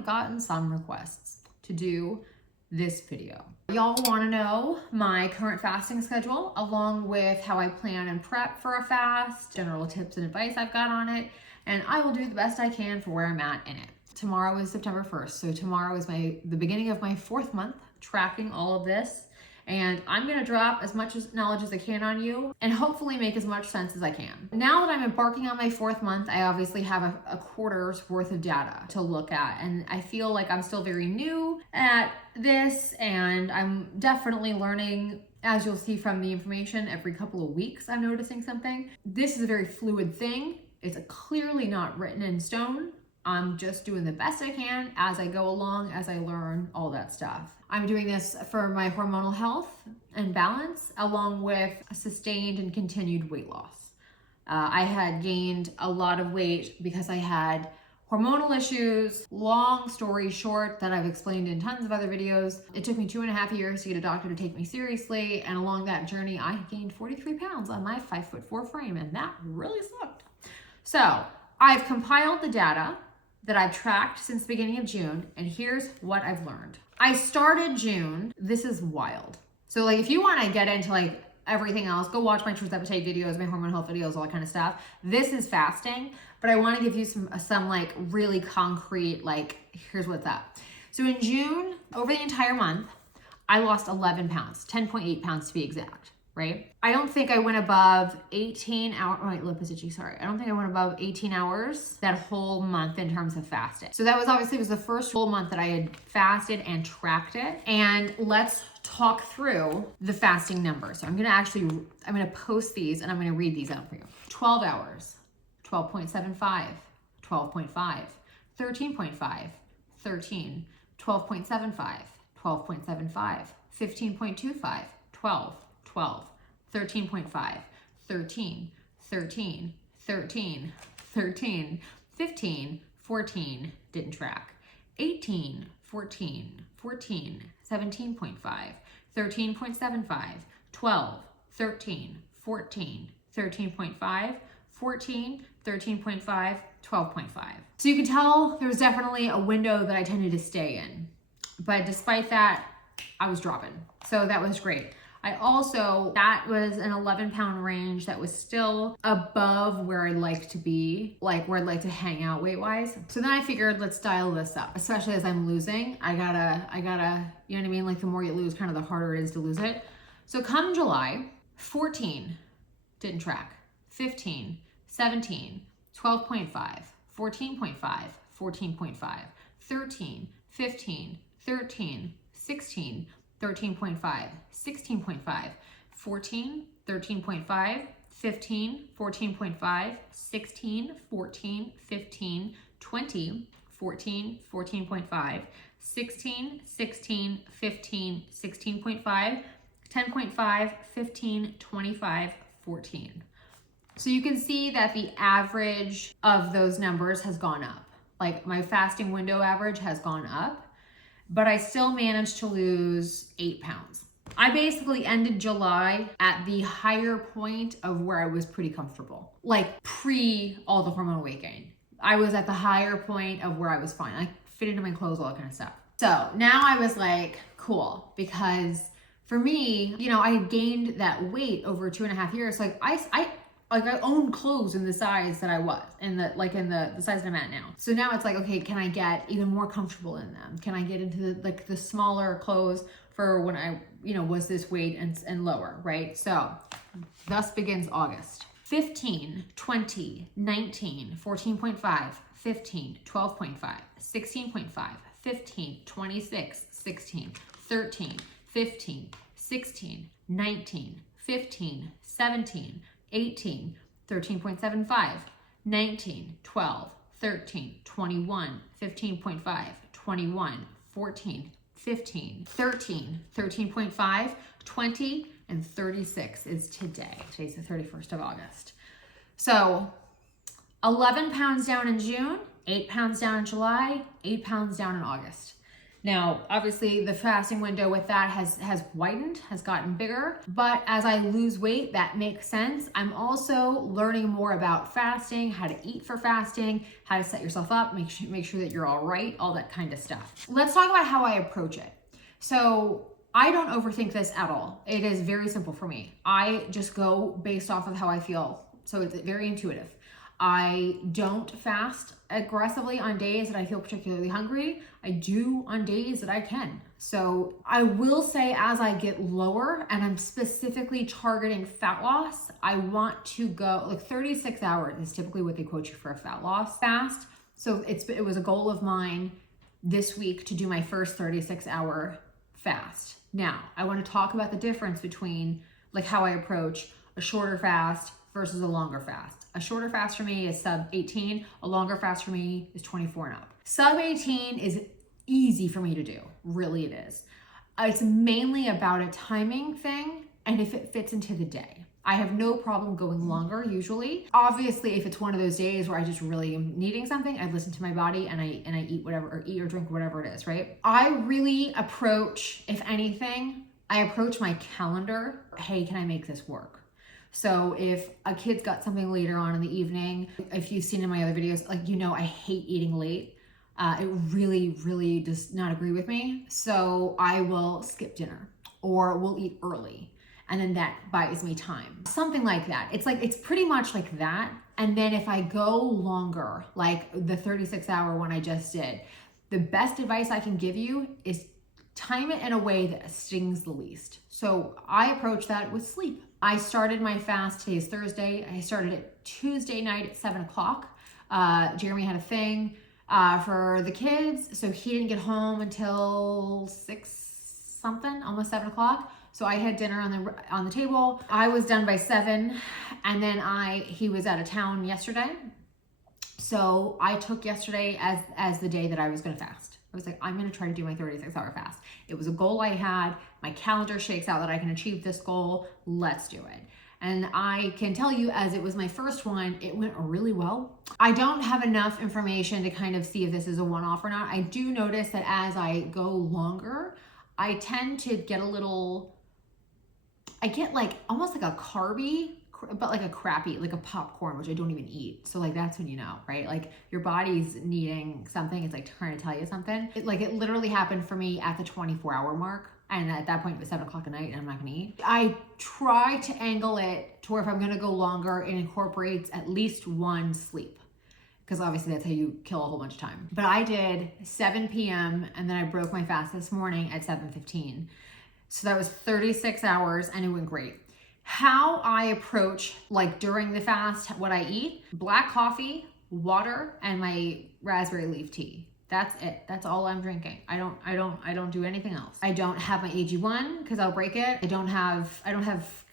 have gotten some requests to do this video. Y'all want to know my current fasting schedule, along with how I plan and prep for a fast, general tips and advice I've got on it, and I will do the best I can for where I'm at in it. Tomorrow is September 1st, so tomorrow is the beginning of my 4th month tracking all of this, and I'm gonna drop as much knowledge as I can on you and hopefully make as much sense as I can. Now that I'm embarking on my 4th month, I obviously have a quarter's worth of data to look at, and I feel like I'm still very new at this, and I'm definitely learning. As you'll see from the information, every couple of weeks I'm noticing something. This is a very fluid thing. It's clearly not written in stone. I'm just doing the best I can as I go along, as I learn all that stuff. I'm doing this for my hormonal health and balance, along with sustained and continued weight loss. I had gained a lot of weight because I had hormonal issues. Long story short, that I've explained in tons of other videos. It took me 2.5 years to get a doctor to take me seriously, and along that journey, I gained 43 pounds on my 5'4" frame, and that really sucked. So I've compiled the data that I've tracked since the beginning of June, and here's what I've learned. I started June, this is wild. So like, if you wanna get into like everything else, go watch my Truth Appetite videos, my hormone health videos, all that kind of stuff. This is fasting, but I wanna give you some like really concrete, like, here's what's up. So in June, over the entire month, I lost 11 pounds, 10.8 pounds to be exact. Right? I don't think I went above 18 hours, oh wait, Lipizzaci, sorry. I don't think I went above 18 hours that whole month in terms of fasting. So that was obviously was the first whole month that I had fasted and tracked it. And let's talk through the fasting numbers. So I'm gonna post these and I'm gonna read these out for you. 12 hours, 12.75, 12.5, 13.5, 13, 12.75, 12.75, 15.25, 12, 12, 13.5, 13, 13, 13, 13, 15, 14, didn't track, 18, 14, 14, 17.5, 13.75, 12, 13, 14, 13.5, 14, 13.5, 12.5. So you can tell there was definitely a window that I tended to stay in. But despite that, I was dropping. So that was great. That was an 11-pound range that was still above where I'd like to be, like where I'd like to hang out weight-wise. So then I figured, let's dial this up, especially as I'm losing. I gotta, you know what I mean? Like the more you lose, kind of the harder it is to lose it. So come July, 14, didn't track, 15, 17, 12.5, 14.5, 14.5, 13, 15, 13, 16, 13.5, 16.5, 14, 13.5, 15, 14.5, 16, 14, 15, 20, 14, 14.5, 16, 16, 15, 16.5, 10.5, 15, 25, 14. So you can see that the average of those numbers has gone up. Like my fasting window average has gone up, but I still managed to lose 8 pounds. I basically ended July at the higher point of where I was pretty comfortable, like pre all the hormonal weight gain. I was at the higher point of where I was fine. I fit into my clothes, all that kind of stuff. So now I was like, cool, because for me, you know, I had gained that weight over 2.5 years. Like I own clothes in the size that I was, in the size that I'm at now. So now it's like, okay, can I get even more comfortable in them? Can I get into the smaller clothes for when I, was this weight and lower, right? So thus begins August. 15, 20, 19, 14.5, 15, 12.5, 16.5, 15, 26, 16, 13, 15, 16, 19, 15, 17, 18, 13.75, 19, 12, 13, 21, 15.5, 21, 14, 15, 13, 13.5, 20, and 36 is today. Today's the 31st of August. So 11 pounds down in June, 8 pounds down in July, 8 pounds down in August. Now, obviously the fasting window with that has widened, has gotten bigger, but as I lose weight, that makes sense. I'm also learning more about fasting, how to eat for fasting, how to set yourself up, make sure that you're all right, all that kind of stuff. Let's talk about how I approach it. So I don't overthink this at all. It is very simple for me. I just go based off of how I feel. So it's very intuitive. I don't fast aggressively on days that I feel particularly hungry. I do on days that I can. So I will say, as I get lower and I'm specifically targeting fat loss, I want to go like 36 hours is typically what they quote you for a fat loss fast. So it was a goal of mine this week to do my first 36-hour fast. Now, I want to talk about the difference between like how I approach a shorter fast versus a longer fast. A shorter fast for me is sub 18. A longer fast for me is 24 and up. Sub 18 is easy for me to do. Really it is. It's mainly about a timing thing and if it fits into the day. I have no problem going longer usually. Obviously, if it's one of those days where I just really am needing something, I listen to my body and I eat whatever, or eat or drink whatever it is, right? I really approach, if anything, I approach my calendar. Hey, can I make this work? So if a kid's got something later on in the evening, if you've seen in my other videos, like, you know, I hate eating late. It really, really does not agree with me. So I will skip dinner or we'll eat early. And then that buys me time. Something like that. It's pretty much like that. And then if I go longer, like the 36-hour one I just did, the best advice I can give you is time it in a way that stings the least. So I approach that with sleep. I started my fast, today is Thursday. I started it Tuesday night at 7 o'clock. Jeremy had a thing for the kids, so he didn't get home until 6 something, almost 7 o'clock. So I had dinner on the table. I was done by 7, and then he was out of town yesterday. So I took yesterday as the day that I was gonna fast. I was like, I'm gonna try to do my 36-hour fast. It was a goal I had. My calendar shakes out that I can achieve this goal. Let's do it. And I can tell you, as it was my first one, it went really well. I don't have enough information to kind of see if this is a one-off or not. I do notice that as I go longer, I tend to get I get like almost like a carby, but like a crappy, like a popcorn, which I don't even eat. So like, that's when you know, right? Like your body's needing something. It's like trying to tell you something. It literally happened for me at the 24-hour mark. And at that point it was 7 o'clock at night and I'm not gonna eat. I try to angle it to where if I'm gonna go longer, it incorporates at least one sleep. Because obviously that's how you kill a whole bunch of time. But I did 7 p.m. and then I broke my fast this morning at 7:15. So that was 36 hours and it went great. How I approach, like during the fast, what I eat: black coffee, water, and my raspberry leaf tea. That's it. That's all I'm drinking. I don't do anything else. I don't have my AG1 because I'll break it. I don't have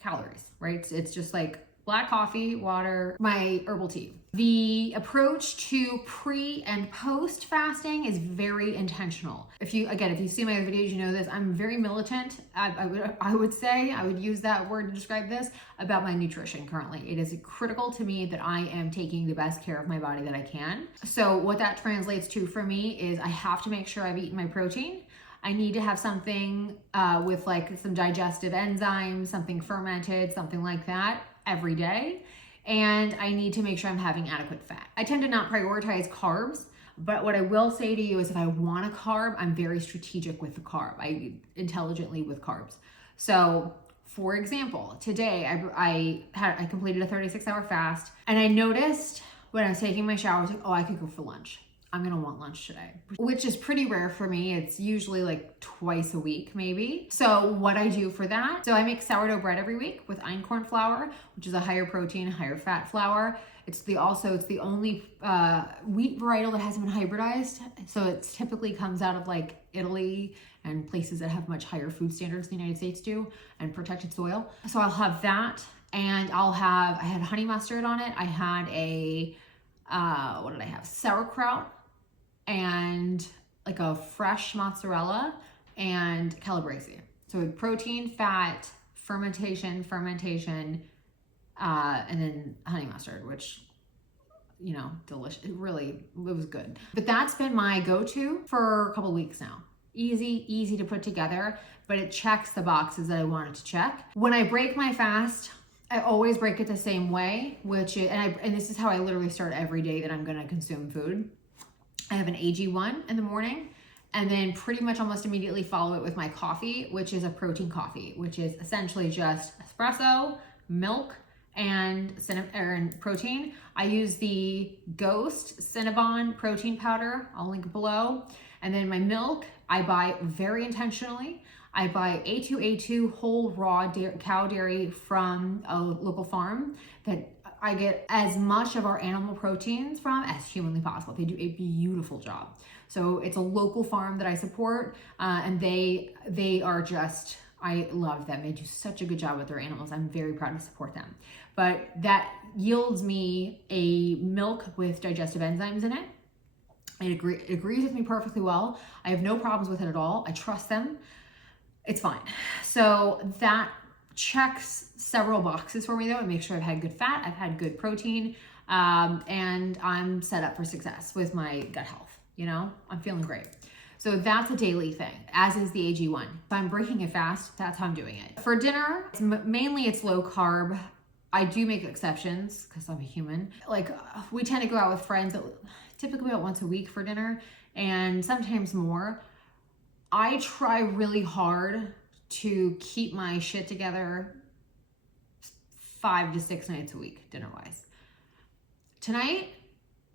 calories, right? It's just like black coffee, water, my herbal tea. The approach to pre and post fasting is very intentional. If you see my other videos, you know this. I'm very militant. I would use that word to describe this about my nutrition currently. It is critical to me that I am taking the best care of my body that I can. So what that translates to for me is I have to make sure I've eaten my protein. I need to have something with like some digestive enzymes, something fermented, something like that every day. And I need to make sure I'm having adequate fat. I tend to not prioritize carbs, but what I will say to you is if I want a carb, I'm very strategic with the carb. I eat intelligently with carbs. So for example, today I completed a 36-hour fast and I noticed when I was taking my shower, I was like, oh, I could go for lunch. I'm gonna want lunch today, which is pretty rare for me. It's usually like twice a week, maybe. So what I do for that, so I make sourdough bread every week with einkorn flour, which is a higher protein, higher fat flour. It's the only wheat varietal that hasn't been hybridized. So it typically comes out of like Italy and places that have much higher food standards than the United States do and protected soil. So I'll have that, and I had honey mustard on it. I had what did I have? Sauerkraut, and like a fresh mozzarella and calabrese. So protein, fat, fermentation, and then honey mustard, which, you know, delicious. It was good. But that's been my go-to for a couple weeks now. easy to put together, but it checks the boxes that I wanted to check. When I break my fast, I always break it the same way, which is, and this is how I literally start every day that I'm gonna consume food. I have an AG1 in the morning, and then pretty much almost immediately follow it with my coffee, which is a protein coffee, which is essentially just espresso, milk, and protein. I use the Ghost Cinnabon protein powder. I'll link below. And then my milk, I buy very intentionally. I buy A2A2 whole raw cow dairy from a local farm that I get as much of our animal proteins from as humanly possible. They do a beautiful job. So it's a local farm that I support, and they are just, I love them. They do such a good job with their animals. I'm very proud to support them. But that yields me a milk with digestive enzymes in it. It agrees with me perfectly well. I have no problems with it at all. I trust them. It's fine. So that checks several boxes for me though. It makes sure I've had good fat, I've had good protein, and I'm set up for success with my gut health. You know, I'm feeling great. So that's a daily thing, as is the AG1. If I'm breaking it fast, that's how I'm doing it. For dinner, mainly it's low carb. I do make exceptions because I'm a human. Like we tend to go out with friends typically about once a week for dinner, and sometimes more. I try really hard to keep my shit together 5 to 6 nights a week, dinner-wise. Tonight,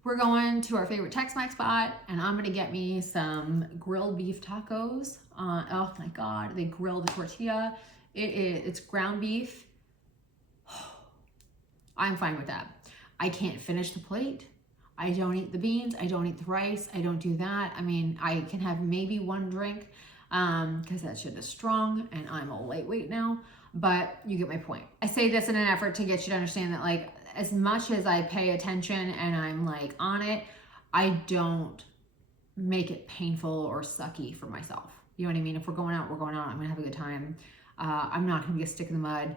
we're going to our favorite Tex-Mex spot, and I'm gonna get me some grilled beef tacos. Oh my God, they grill the tortilla. It's ground beef. I'm fine with that. I can't finish the plate. I don't eat the beans. I don't eat the rice. I don't do that. I mean, I can have maybe one drink because that shit is strong and I'm a lightweight now, but you get my point. I say this in an effort to get you to understand that like, as much as I pay attention and I'm like on it, I don't make it painful or sucky for myself. You know what I mean? If we're going out, we're going out. I'm gonna have a good time. I'm not gonna be a stick in the mud.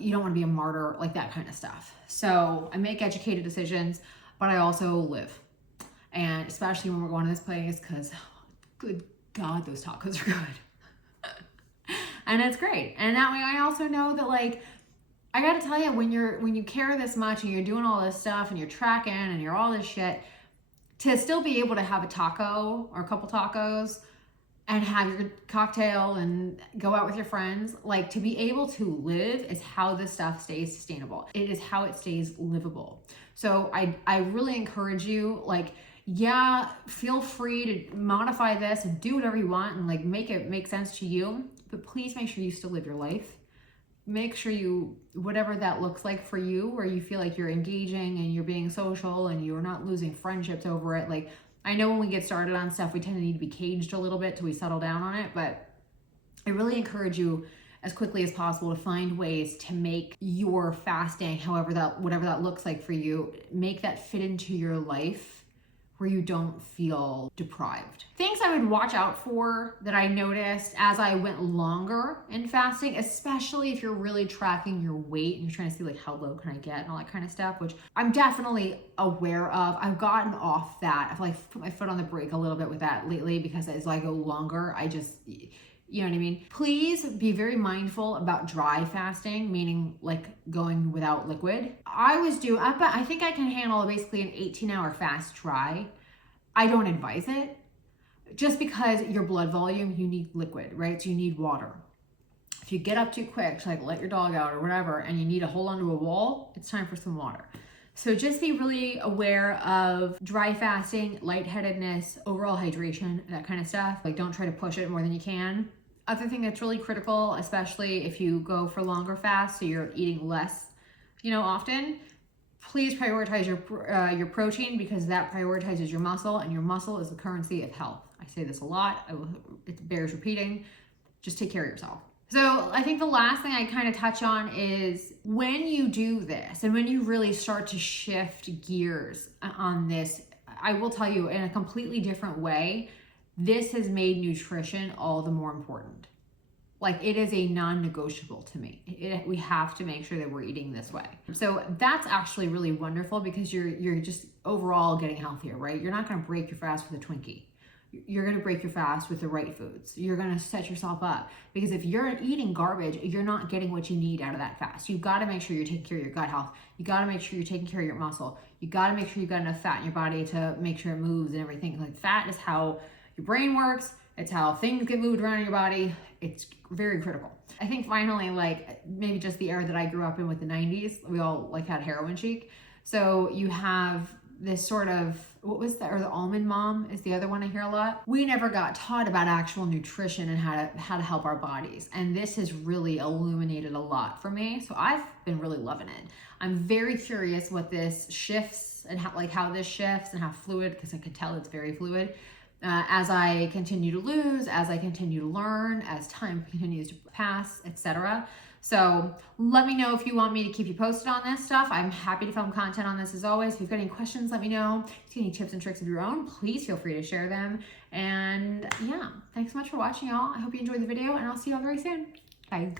You don't wanna be a martyr, like that kind of stuff. So I make educated decisions, but I also live. And especially when we're going to this place, because good God, those tacos are good. And it's great. And that way I also know that like, I gotta tell you, when you care this much and you're doing all this stuff and you're tracking and you're all this shit, to still be able to have a taco or a couple tacos and have your cocktail and go out with your friends, like to be able to live is how this stuff stays sustainable. It is how it stays livable. So I really encourage you, like, yeah, feel free to modify this and do whatever you want and like make it make sense to you, but please make sure you still live your life. Make sure you, whatever that looks like for you, where you feel like you're engaging and you're being social and you're not losing friendships over it. Like, I know when we get started on stuff, we tend to need to be caged a little bit till we settle down on it, but I really encourage you as quickly as possible to find ways to make your fasting, whatever that looks like for you, make that fit into your life where you don't feel deprived. Things I would watch out for that I noticed as I went longer in fasting, especially if you're really tracking your weight and you're trying to see like how low can I get and all that kind of stuff, which I'm definitely aware of. I've gotten off that. I've like put my foot on the brake a little bit with that lately because as I go longer, I just, you know what I mean? Please be very mindful about dry fasting, meaning like going without liquid. I think I can handle basically an 18-hour fast dry. I don't advise it just because your blood volume, you need liquid, right? So you need water. If you get up too quick to like let your dog out or whatever, and you need to hold onto a wall, it's time for some water. So just be really aware of dry fasting, lightheadedness, overall hydration, that kind of stuff. Like don't try to push it more than you can. Other thing that's really critical, especially if you go for longer fasts, so you're eating less, often, please prioritize your protein because that prioritizes your muscle, and your muscle is the currency of health. I say this a lot, it bears repeating. Just take care of yourself. So I think the last thing I kind of touch on is when you do this and when you really start to shift gears on this, I will tell you in a completely different way, this has made nutrition all the more important. Like it is a non-negotiable to me. We have to make sure that we're eating this way. So that's actually really wonderful because you're just overall getting healthier, right? You're not going to break your fast with a Twinkie. you're going to break your fast with the right foods. You're going to set yourself up, because if you're eating garbage, you're not getting what you need out of that fast. You've got to make sure you're taking care of your gut health. You got to make sure you're taking care of your muscle. You got to make sure you've got enough fat in your body to make sure it moves and everything. Like, fat is how your brain works. It's how things get moved around in your body. It's very critical. I think finally, like, maybe just the era that I grew up in with the 90s, we all like had heroin chic. So you have this sort of, what was that, or the almond mom is the other one I hear a lot. We never got taught about actual nutrition and how to help our bodies. And this has really illuminated a lot for me. So I've been really loving it. I'm very curious what this shifts and how this shifts and how fluid, because I could tell it's very fluid. As I continue to lose, as I continue to learn, as time continues to pass, etc. So let me know if you want me to keep you posted on this stuff. I'm happy to film content on this as always. If you've got any questions, let me know. If you have any tips and tricks of your own, please feel free to share them. And yeah, thanks so much for watching, y'all. I hope you enjoyed the video, and I'll see y'all very soon. Bye.